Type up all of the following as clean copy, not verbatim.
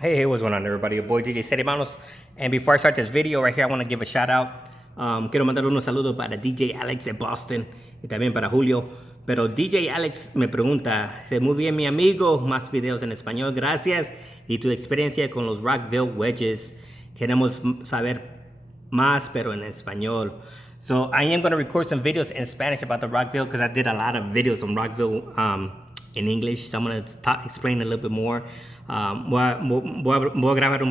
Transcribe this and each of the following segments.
Hey, what's going on, everybody? Your boy DJ Serimanos. And before I start this video right here, I want to give a shout out. Quiero mandar unos saludos para DJ Alex de Boston y también para Julio. Pero DJ Alex me pregunta, dice, muy bien, mi amigo, más videos en español, gracias. Y tu experiencia con los Rockville Wedges. Queremos saber más, pero en español. So I am going to record some videos in Spanish about the Rockville because I did a lot of videos on Rockville in English. So I'm going to explain a little bit more. Voy a grabar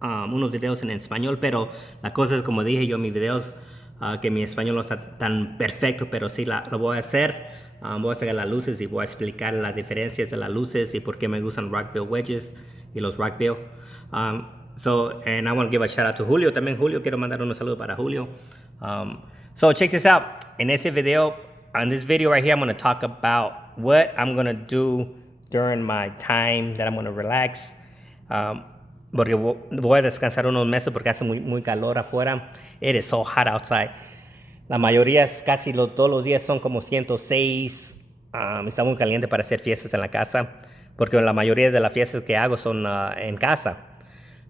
unos videos en español, pero la cosa es, como dije yo, mis videos, que mi español no está tan perfecto, pero sí lo voy a hacer. Voy a sacar las luces y voy a explicar las diferencias de las luces y por qué me gustan Rockville Wedges y los Rockville. And I want to give a shout out to Julio. También Julio, quiero mandar unos saludos para Julio. So check this out. In this video right here, I'm going to talk about what I'm going to do during my time that I'm going to relax. Porque voy a descansar unos meses porque hace muy calor afuera. It is so hot outside. La mayoría, todos los días son como 106. Está muy caliente para hacer fiestas en la casa. Porque la mayoría de las fiestas que hago son en casa.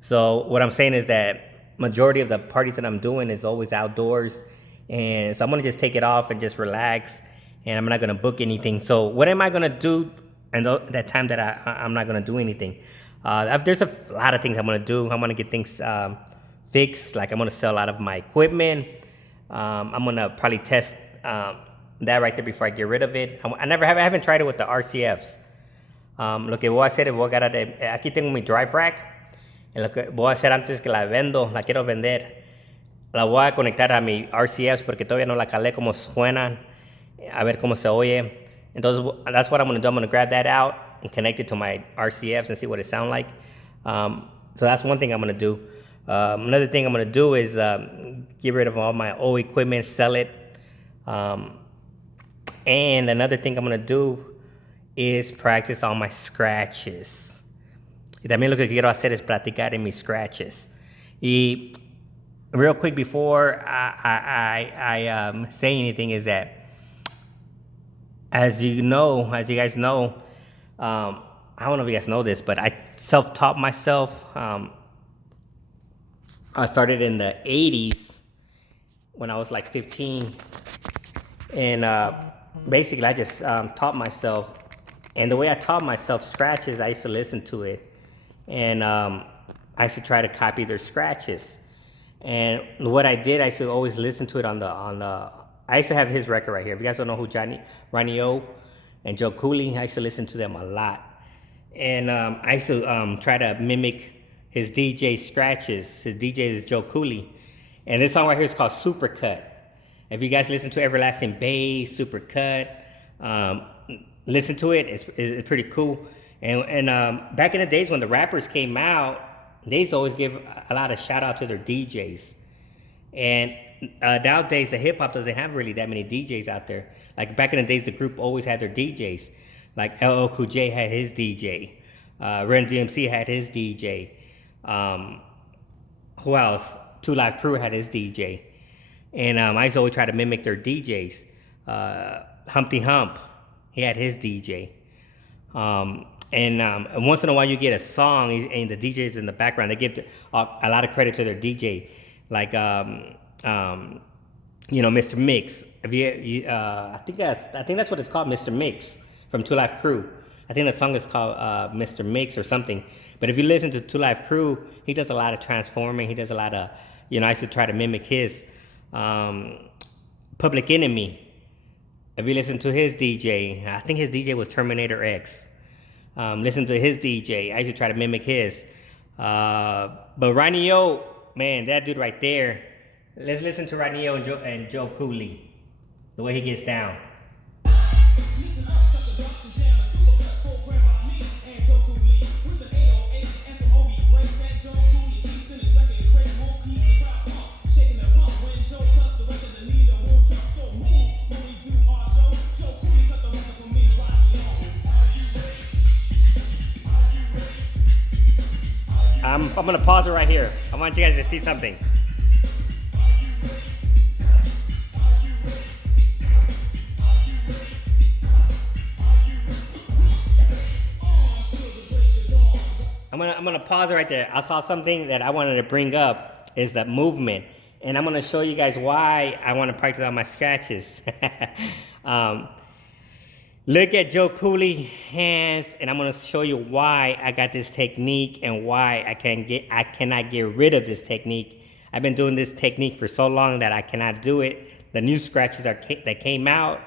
So what I'm saying is that majority of the parties that I'm doing is always outdoors. And so I'm going to just take it off and just relax. And I'm not going to book anything. So what am I going to do and that time that I'm not going to do anything? There's a lot of things I'm going to do. I'm going to get things fixed. Like I'm going to sell a lot of my equipment. I'm going to probably test that right there before I get rid of it. I haven't tried it with the RCFs. Lo que voy a hacer es voy a agarrar, aquí tengo mi drive rack. Y lo que voy a hacer antes que la quiero vender, la voy a conectar a mi RCFs porque todavía no la calé como suenan, a ver cómo se oye. Entonces, that's what I'm going to do. I'm going to grab that out and connect it to my RCFs and see what it sounds like. So that's one thing I'm going to do. Another thing I'm going to do is get rid of all my old equipment, sell it. And another thing I'm going to do is practice on my scratches. Y también lo que quiero hacer es practicar en mis scratches. Y real quick before I say anything is that, as you guys know, I don't know if you guys know this, but I self-taught myself. I started in the 80s when I was like 15. And basically I just taught myself. And the way I taught myself scratches, I used to listen to it. And I used to try to copy their scratches. And what I did, I used to always listen to it on the I used to have his record right here. If you guys don't know who Ronnie O and Joe Cooley, I used to listen to them a lot. And I used to try to mimic his DJ scratches. His DJ is Joe Cooley. And this song right here is called Supercut. If you guys listen to Everlasting Bass, Supercut, listen to it. It's pretty cool. And back in the days when the rappers came out, they used to always give a lot of shout out to their DJs. And nowadays, the hip hop doesn't have really that many DJs out there. Like back in the days, the group always had their DJs. Like LL Cool J had his DJ. Run DMC had his DJ. Who else? 2 Live Crew had his DJ. And I used to always try to mimic their DJs. Humpty Hump, he had his DJ. And once in a while you get a song and the DJs in the background, they give a lot of credit to their DJ. Like, Mr. Mix. I think that's what it's called, Mr. Mix from 2 Live Crew. I think the song is called Mr. Mix or something. But if you listen to 2 Live Crew, he does a lot of transforming. He does a lot of, I used to try to mimic his Public Enemy. If you listen to his DJ, I think his DJ was Terminator X. Listen to his DJ. I used to try to mimic his. But Ronnie O, man, that dude right there. Let's listen to Ronnie O and Joe Cooley, the way he gets down. I'm going to pause it right here. I want you guys to see something. I'm gonna pause right there. I saw something that I wanted to bring up is the movement, and I'm gonna show you guys why I want to practice on my scratches. Look at Joe Cooley hands, and I'm gonna show you why I got this technique and why I cannot get rid of this technique. I've been doing this technique for so long that I cannot do it. The new scratches that came out,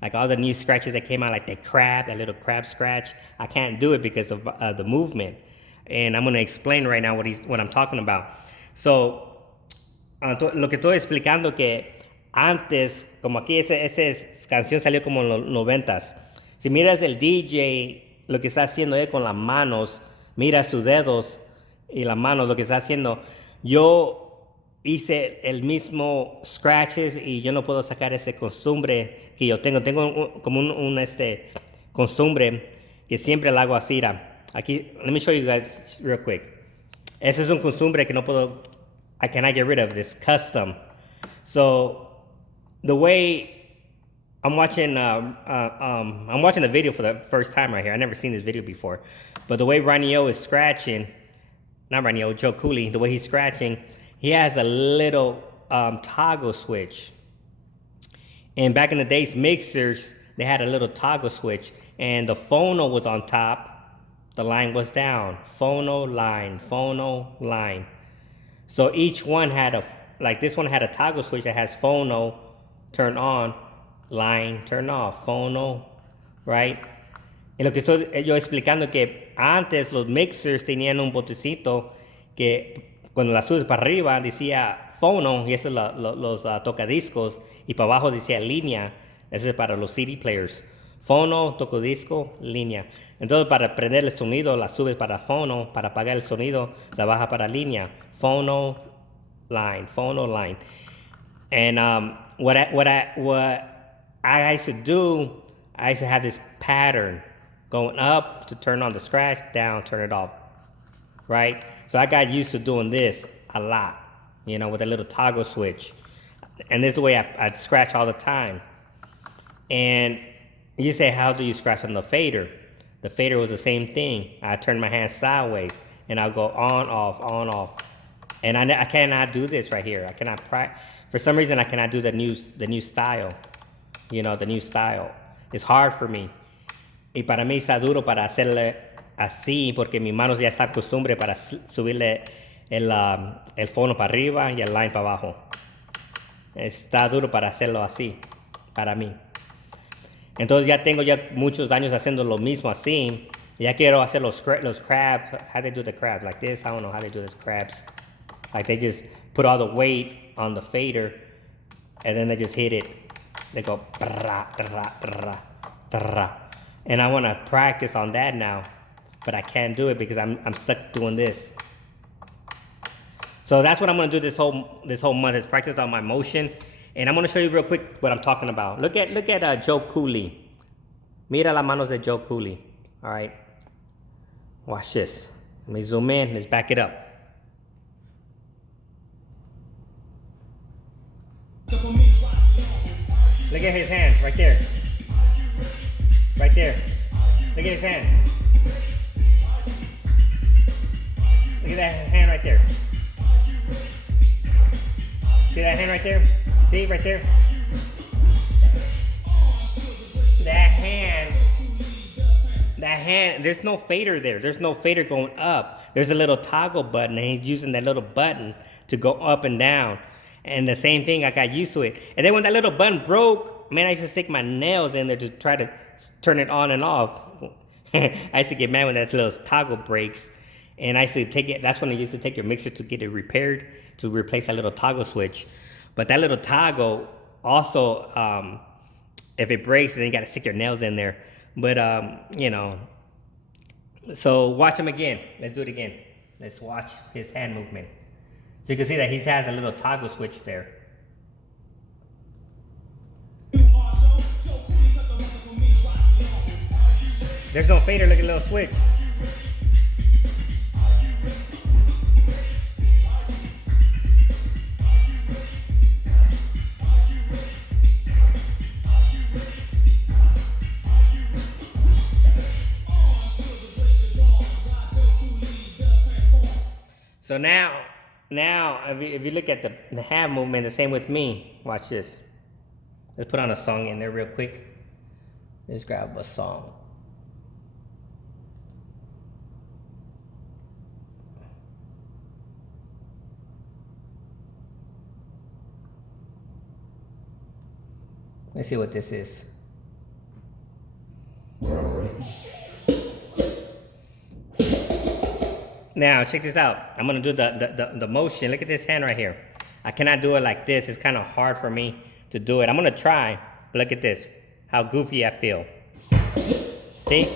like all the new scratches that came out, like that little crab scratch, I can't do it because of the movement. And I'm gonna explain right now what I'm talking about. So, lo que estoy explicando que antes, como aquí esa canción salió como en los 90s. Si miras el DJ, lo que está haciendo él con las manos, mira sus dedos y las manos, lo que está haciendo. Yo hice el mismo scratches y yo no puedo sacar ese costumbre que yo tengo. Tengo como un costumbre que siempre lo hago así. Aquí, let me show you guys real quick. Ese es un costumbre que no puedo, I cannot get rid of this custom. So, the way I'm watching the video for the first time right here. I've never seen this video before. But the way Ronnie O is scratching, not Ronnie O, Joe Cooley, the way he's scratching, he has a little toggle switch. And back in the days, mixers, they had a little toggle switch. And the phono was on top, the line was down. Phono, line. So each one had like this one had a toggle switch that has phono, turn on, line, turn off, phono, right? Y lo que estoy yo explicando que antes los mixers tenían un botecito que cuando la subes para arriba decía phono, y eso es los tocadiscos, y para abajo decía línea, eso es para los CD players. Phono, tocadisco, línea. Entonces para prender el sonido la subes para phono, para apagar el sonido la baja para línea. Phono, line. And what I used to do, I used to have this pattern going up to turn on the scratch, down, turn it off, right? So I got used to doing this a lot, with a little toggle switch. And this is the way I'd scratch all the time. And you say, how do you scratch on the fader? The fader was the same thing. I turn my hand sideways, and I'll go on, off. And I cannot do this right here. I cannot for some reason, I cannot do the new style. The new style. It's hard for me. Y para mí está duro para hacerle así, porque mis manos ya están acostumbradas para subirle el fono para arriba y el line para abajo. Está duro para hacerlo así, para mí. Entonces ya tengo muchos años haciendo lo mismo así. Ya quiero hacer los crabs. How they do the crabs? Like this? I don't know how they do this crabs. Like they just put all the weight on the fader and then they just hit it. They go tra, tra, tra, tra. And I want to practice on that now, but I can't do it because I'm stuck doing this. So that's what I'm going to do this whole month is practice on my motion. And I'm going to show you real quick what I'm talking about. Look at Joe Cooley. Mira las manos de Joe Cooley. All right. Watch this. Let me zoom in. Let's back it up. Look at his hand right there. Right there. Look at his hand. Look at that hand right there. See that hand right there? See right there? That hand, there's no fader there. There's no fader going up. There's a little toggle button, and he's using that little button to go up and down. And the same thing, I got used to it. And then when that little button broke, man, I used to stick my nails in there to try to turn it on and off. I used to get mad when that little toggle breaks. And I used to take it, that's when I used to take your mixer to get it repaired, to replace that little toggle switch. But that little toggle also, if it breaks, then you got to stick your nails in there. But, so watch him again. Let's do it again. Let's watch his hand movement. So you can see that he has a little toggle switch there. There's no fader, look at the little switch. So now if you look at the hand movement, the same with me. Watch this. Let's put on a song in there real quick. Let's grab a song. Let's see what this is. Now check this out. I'm gonna do the motion. Look at this hand right here. I cannot do it like this. It's kind of hard for me to do it. I'm gonna try. But look at this. How goofy I feel. See?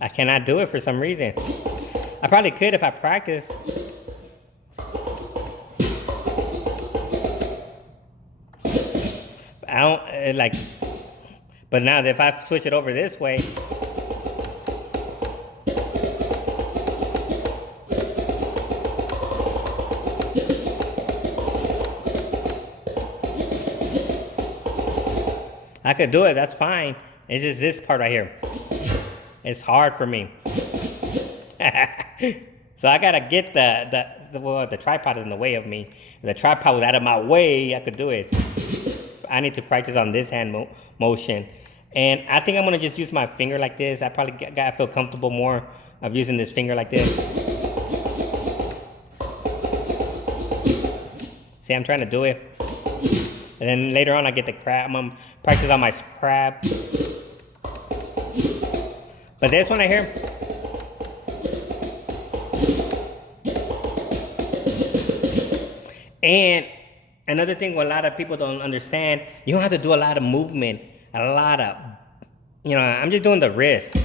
I cannot do it for some reason. I probably could if I practice. I don't like. But now if I switch it over this way, I could do it, that's fine. It's just this part right here. It's hard for me. So I gotta get the tripod is in the way of me. If the tripod was out of my way, I could do it. I need to practice on this hand motion. And I think I'm gonna just use my finger like this. I probably gotta feel comfortable more of using this finger like this. See, I'm trying to do it. And then later on I get the crab. I'm gonna practice on my crab. But this one right here, and another thing what a lot of people don't understand, you don't have to do a lot of movement, I'm just doing the wrist.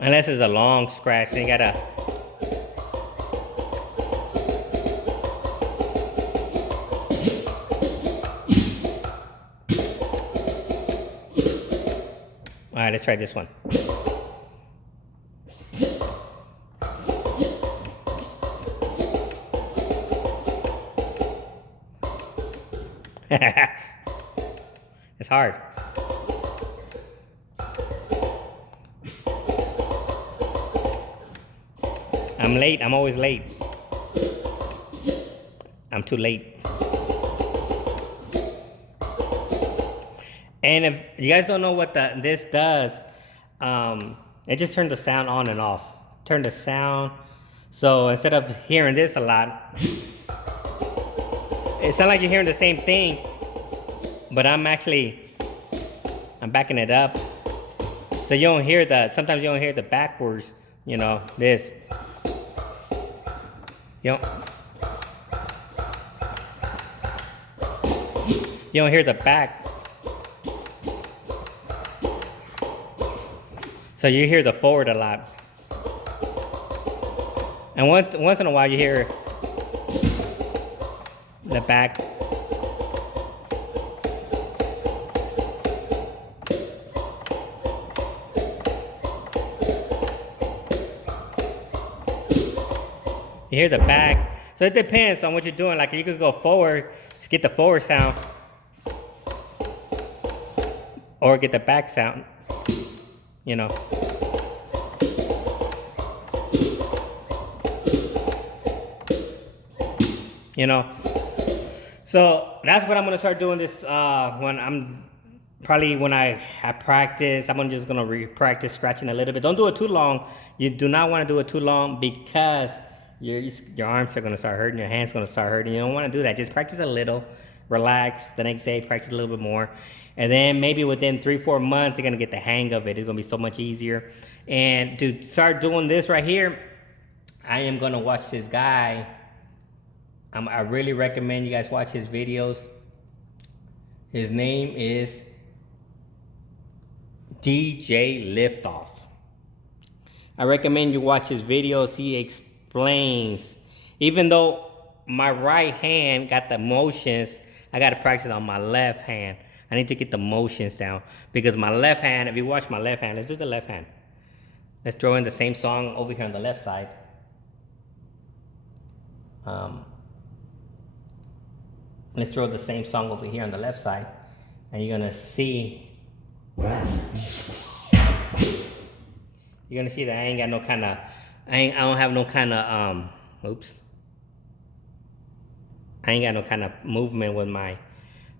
Unless it's a long scratch, then you gotta. All right, let's try this one. It's hard. I'm late. I'm always late. I'm too late. And if you guys don't know what this does, it just turns the sound on and off. Turn the sound. So instead of hearing this a lot, it sounds like you're hearing the same thing, but I'm backing it up. So you don't hear sometimes you don't hear the backwards, this. You don't hear the back. So you hear the forward a lot. And once in a while you hear the back. You hear the back. So it depends on what you're doing. Like you could go forward, just get the forward sound. Or get the back sound. So that's what I'm gonna start doing this when I practice. I'm just gonna practice scratching a little bit. Don't do it too long. You do not want to do it too long because your arms are gonna start hurting, your hands gonna start hurting. You don't want to do that. Just practice a little, relax. The next day, practice a little bit more, and then maybe within 3-4 months, you're gonna get the hang of it. It's gonna be so much easier. And to start doing this right here, I am gonna watch this guy. I really recommend you guys watch his videos. His name is DJ Liftoff. I recommend you watch his videos. He explains. Even though my right hand got the motions, I got to practice on my left hand. I need to get the motions down. Because my left hand, if you watch my left hand, let's do the left hand. Let's throw in the same song over here on the left side. Let's throw the same song over here on the left side. and you're gonna see that I ain't got no kind of, I don't have no kind of oops. I ain't got no kind of movement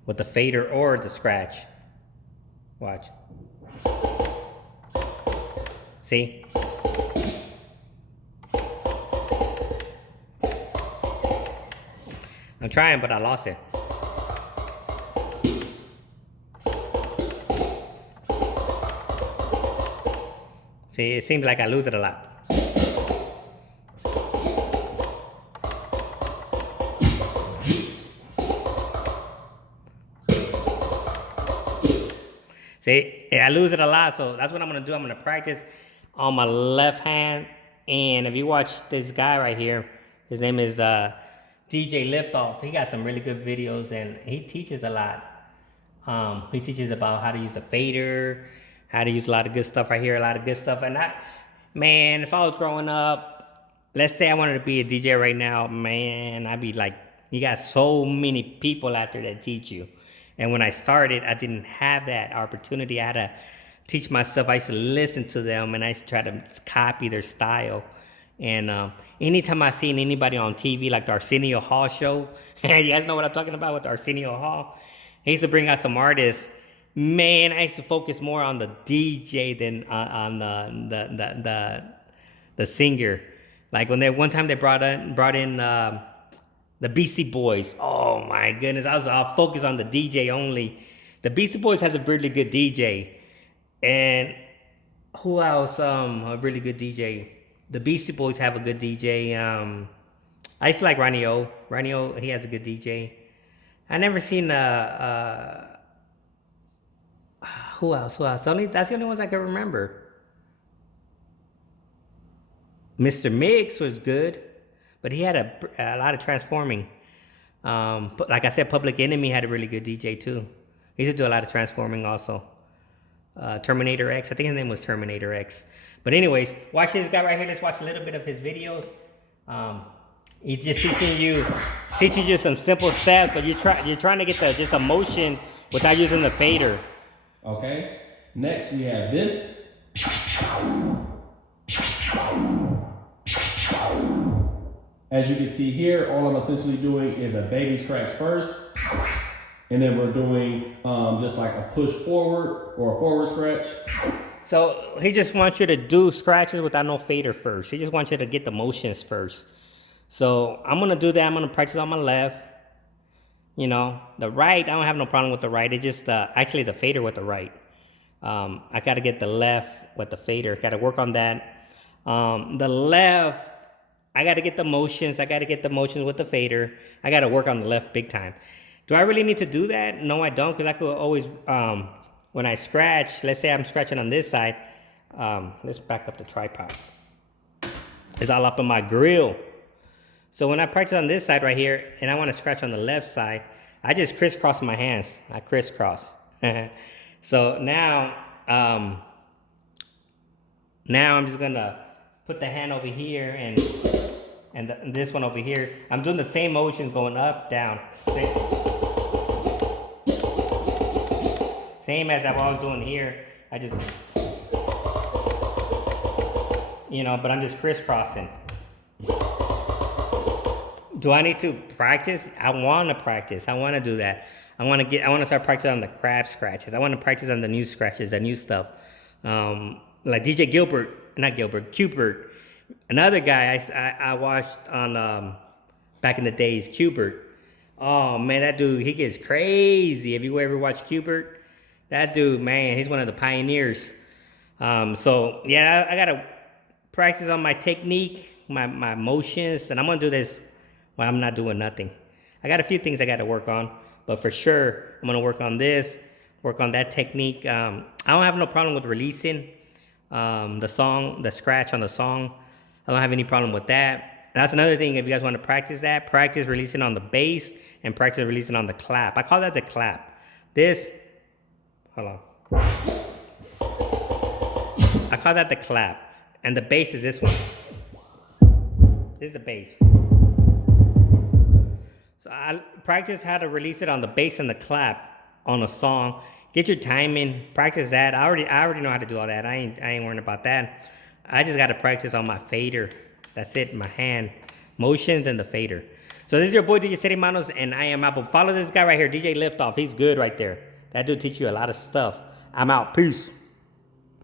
with the fader or the scratch. Watch. See? I'm trying, but I lost it. See, it seems like I lose it a lot. See, I lose it a lot, so that's what I'm gonna do. I'm gonna practice on my left hand. And if you watch this guy right here, his name is DJ Liftoff. He got some really good videos, and he teaches a lot. He teaches about how to use the fader, how to use a lot of good stuff right here, a lot of good stuff. And man, if I was growing up, let's say I wanted to be a DJ right now, man, I'd be like, you got so many people out there that teach you. And when I started, I didn't have that opportunity. I had to teach myself. I used to listen to them, and I used to try to copy their style. And anytime I seen anybody on TV, like the Arsenio Hall show, you guys know what I'm talking about with Arsenio Hall? He used to bring out some artists. Man, I used to focus more on the DJ than on the singer. Like when one time they brought in the Beastie Boys. Oh my goodness, I'll focus on the DJ only. The Beastie Boys has a really good DJ, and who else? A really good DJ. The Beastie Boys have a good DJ. I used to like Ronnie O. Ronnie O, he has a good DJ. I never seen who else? That's the only ones I can remember. Mr. Mix was good, but he had a lot of transforming. But like I said, Public Enemy had a really good DJ too. He used to do a lot of transforming also. Terminator X, I think his name was Terminator X. But anyways, watch this guy right here. Let's watch a little bit of his videos. He's just teaching you some simple steps, but you're trying to get just the motion without using the fader. Okay. Next we have this. As you can see here, all I'm essentially doing is a baby scratch first, and then we're doing just like a push forward or a forward scratch. So he just wants you to do scratches without no fader first. He just wants you to get the motions first. So I'm gonna do that. I'm gonna practice on my left. You know, the right, I don't have no problem with the right. It's just actually the fader with the right. I gotta get the left with the fader. Gotta work on that. The left, I gotta get the motions. I gotta get the motions with the fader. I gotta work on the left big time. Do I really need to do that? No, I don't, because I could always, when I scratch, let's say I'm scratching on this side. Let's back up the tripod. It's all up in my grill. So when I practice on this side right here, and I want to scratch on the left side, I just crisscross my hands. I crisscross. So now I'm just gonna put the hand over here and this one over here. I'm doing the same motions going up, down. Same as I was doing here. I just, but I'm just crisscrossing. Do I need to practice? I want to practice. I want to do that. I want to start practicing on the crab scratches. I want to practice on the new scratches, the new stuff. Like DJ Qbert. Another guy I watched on back in the days, Qbert. Oh man, that dude, he gets crazy. Have you ever watched Qbert? That dude, man, he's one of the pioneers. So yeah, I gotta practice on my technique, my motions, and I'm gonna do this when I'm not doing nothing. I got a few things I gotta work on, but for sure, I'm gonna work on this, work on that technique. I don't have no problem with releasing the scratch on the song. I don't have any problem with that. And that's another thing, if you guys want to practice that, practice releasing on the bass and practice releasing on the clap. I call that the clap. Hold on. I call that the clap. And the bass is this one. This is the bass. So I practice how to release it on the bass and the clap. on a song. Get your timing, practice that. I already know how to do all that. I ain't worrying about that. I just gotta practice on my fader. That's it, my hand motions and the fader. So this is your boy DJ City Manos, and I am Apple. Follow this guy right here, DJ Liftoff. He's good right there. That dude teach you a lot of stuff. I'm out. Peace.